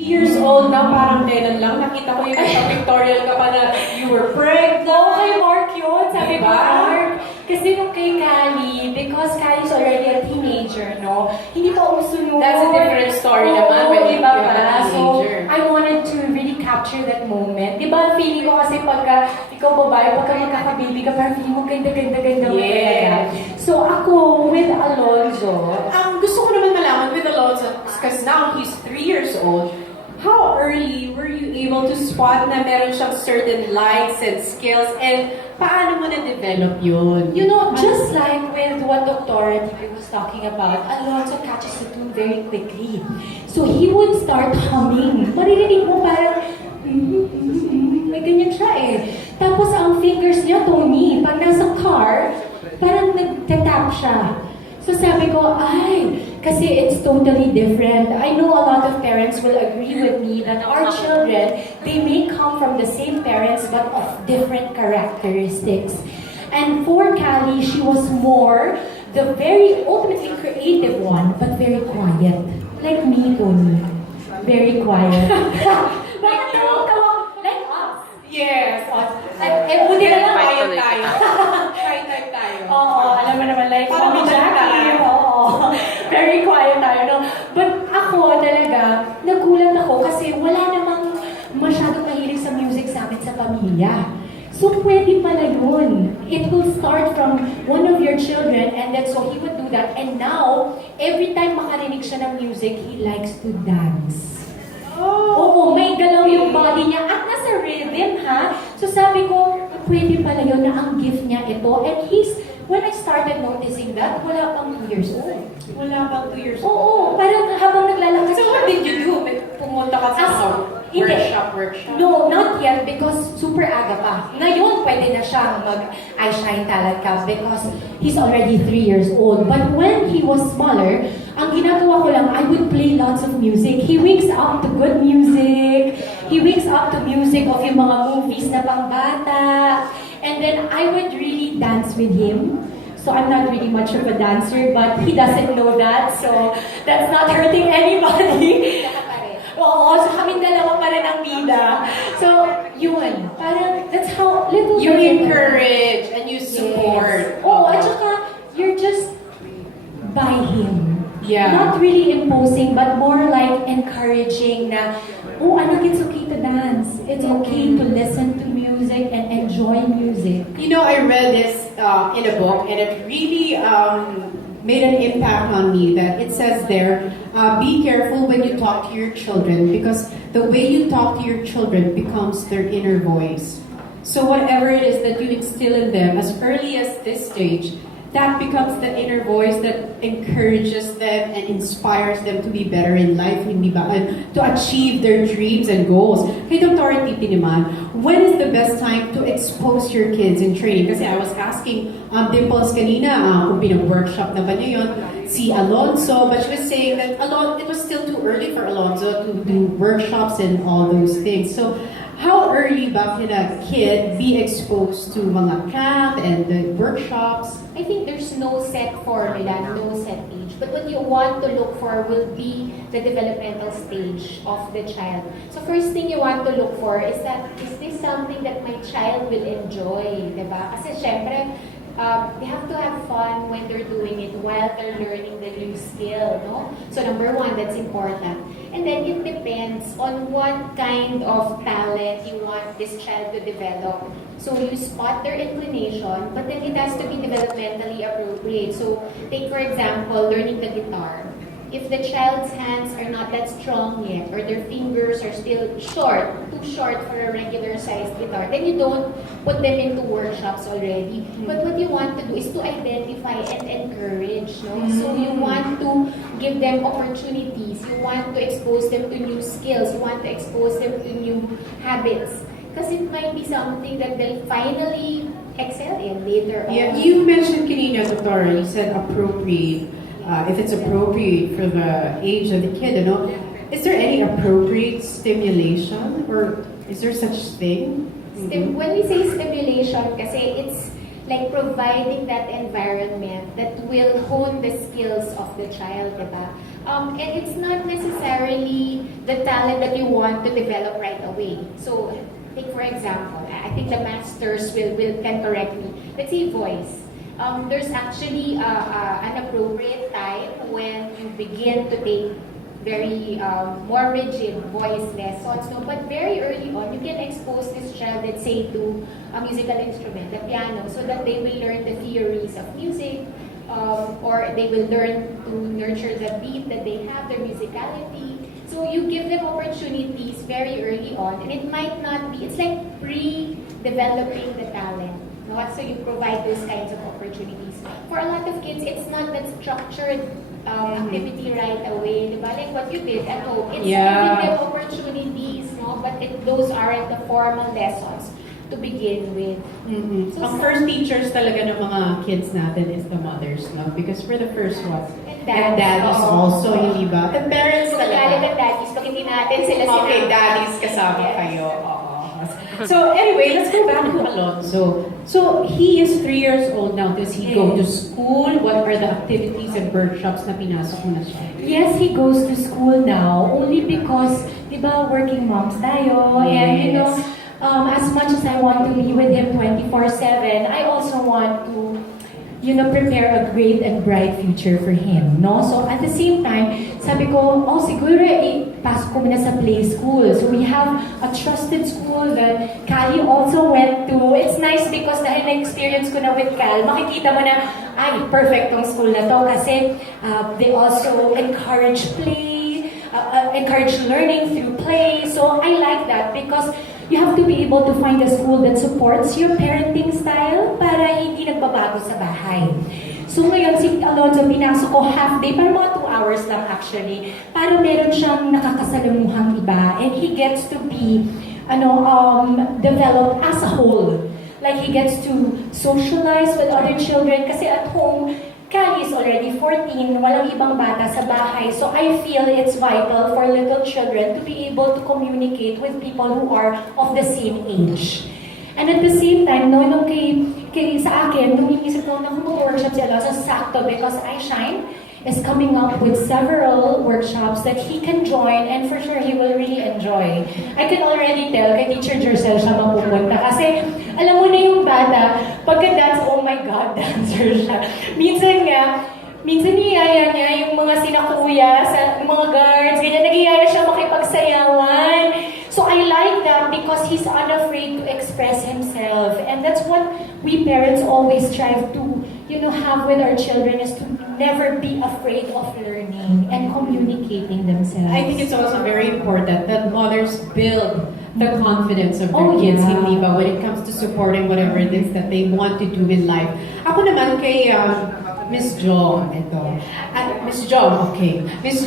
Years old na, parang kailan lang, nakita ko yung pictorial ka pa na you were pregnant. Oo, kay Mark yun. Sabi ko, Diba? Mark. Kasi nung kay Callie, because Callie's already a teenager, no? Hindi pa uso yun. That's a different story naman when diba you're ba? a So, teenager. I wanted to really capture that moment. Di ba, feeling ko kasi pagka ikaw babae, pagka magkakababy ka, parang feeling mo ganda mo Yeah. talaga. So, ako, with Alonzo, Ang gusto ko naman malaman with Alonzo, because now he's 3 years old, how early were you able to spot na meron siyang certain likes and skills, and paano mo na-develop yun? you know, just like with what Dr. Tipi was talking about, Alonzo catches the tune very quickly. So he would start humming. Maririnig mo parang, may ganyan siya eh. Tapos ang fingers niya, Tony, pag nasa car, parang nagtatap siya. So sabi ko, ay, kasi it's totally different. I know a lot of parents will agree with me that our children, they may come from the same parents but of different characteristics. And for Callie, she was more the very ultimately creative one, but very quiet. Like me, Tony. Very quiet. Bakit tawag-tawag? Like us. Yes. Buti na lang Quiet quiet tayo. tayo. Quiet type tayo. Oo, alam mo naman, like, Parang Mami maganda. Jackie, oo. Very quiet tayo, no? But ako talaga, nagulat ako kasi wala namang masyadong mahilig sa music sa amin sa pamilya. So, pwede pala yun. It will start from one of your children, and then so he would do that. And now, every time makarinig siya ng music, he likes to dance. Oo, may galaw yung body niya at nasa rhythm, ha? So sabi ko, pwede pala yun na ang gift niya ito. And when I started noticing that, wala pang 2 years old. Wala pang 2 years old. Oo, parang habang naglalakad So what did you do? Pumunta ka sa Hindi. workshop? No, not yet because super aga pa. Ngayon, pwede na siyang mag-eyeshine talent ka because he's already 3 years old. But when he was smaller, ang ginagawa ko lang, I would play lots of music. He wakes up to good music. He wakes up to music of yung mga movies na pangbata. And then I would really dance with him. So I'm not really much of a dancer, but he doesn't know that. So that's not hurting anybody. Oo, so kaming dalawa pa rin ang bida. So, yun. Parang, that's how little... You encourage and you support. Yes. Oo, at saka, you're just by him. Yeah. Not really imposing, but more like encouraging na, oh, anak, it's okay to dance. It's okay to listen to music and enjoy music. You know, I read this in a book, and it really made an impact on me. That it says there, be careful when you talk to your children, because the way you talk to your children becomes their inner voice. So whatever it is that you instill in them as early as this stage, that becomes the inner voice that encourages them and inspires them to be better in life, hindi ba? And to achieve their dreams and goals. Kay Dr. Tipi naman, when is the best time to expose your kids in training? Kasi I was asking Dimples kanina kung pinag-workshop na ba niya yun, si Alonzo, but she was saying that it was still too early for Alonzo to do workshops and all those things. So, how early ba can a kid be exposed to mga camp and the workshops? I think there's no set formula, no set age. But what you want to look for will be the developmental stage of the child. So first thing you want to look for is that, is this something that my child will enjoy? Diba? Kasi syempre, they have to have fun when they're doing it while they're learning the new skill, no? So number one, that's important. And then it depends on what kind of talent you want this child to develop. So you spot their inclination, but then it has to be developmentally appropriate. So take for example, learning the guitar. If the child's hands are not that strong yet, or their fingers are still short, too short for a regular sized guitar, then you don't put them into workshops already. But what you want to do is to identify and encourage, no? So you want to give them opportunities, you want to expose them to new skills, you want to expose them to new habits. Because it might be something that they'll finally excel in later on. Yeah, you mentioned kanina, Dr. You said appropriate. If it's appropriate for the age of the kid, you know, is there any appropriate stimulation, or is there such thing? When we say stimulation, kasi it's like providing that environment that will hone the skills of the child, diba? And it's not necessarily the talent that you want to develop right away. So, take for example, I think the masters can correct me. Let's say voice. There's actually an appropriate time when you begin to take very more rigid voice lessons. No? But very early on, you can expose this child, let's say, to a musical instrument, the piano, so that they will learn the theories of music, or they will learn to nurture the beat that they have, their musicality. So you give them opportunities very early on, and it might not be, it's like pre-developing the talent. No? So you provide those kinds of opportunities. For a lot of kids, it's not that structured activity right away. Diba? Like what you did at home. It's giving them opportunities, no? But those aren't the formal lessons to begin with. Mm-hmm. So, Ang first teachers talaga ng mga kids natin is the mothers, no? Because we're the first ones. And daddies also, hindi ba? The parents Magalit talaga. ang daddies pag hindi natin sila Okay, sinama. daddies kasama kayo. Oo. So anyway, let's go back to Alonzo. So he is 3 years old now. Does he go to school? What are the activities and workshops na pinasok mo na siya? Yes, he goes to school now only because, di ba, working moms tayo. And you know, as much as I want to be with him 24/7, I also want to, you know, prepare a great and bright future for him, no? So at the same time, sabi ko, oh, siguro pasok ko muna sa play school. So we have a trusted school that Callie also went to. It's nice because dahil na-experience ko na with Cal, makikita mo na, ay, perfect tong school na to kasi they also encourage play, encourage learning through play. So I like that because you have to be able to find a school that supports your parenting style para hindi nagbabago sa bahay. So ngayon, si Alonzo, pinasok ko half day, para mga 2 hours lang actually, para meron siyang nakakasalamuhang iba, and he gets to be, developed as a whole. Like he gets to socialize with other children, kasi at home, Callie is already 14, walang ibang bata sa bahay. So I feel it's vital for little children to be able to communicate with people who are of the same age. And at the same time, nung sa akin, nung inisip ko na mag-workshop si Alonzo, sakto because iShine is coming up with several workshops that he can join, and for sure he will really enjoy. I can already tell kay Teacher Jercel siya mapupunta kasi alam mo na yung bata, pagka-dance, oh my God, dancer siya. Minsan niyaya niya yung mga sinakuya, yung mga guards, ganyan, nagiyaya siya makipagsayawan. So I like that because he's unafraid to express himself. And that's what we parents always strive to, have with our children, is to never be afraid of learning and communicating themselves. I think it's also very important that mothers build the confidence of their kids, yeah. hindi ba, when it comes to supporting whatever it is that they want to do in life. Ako naman kay Miss Jo, ito. Miss Jo, okay. Miss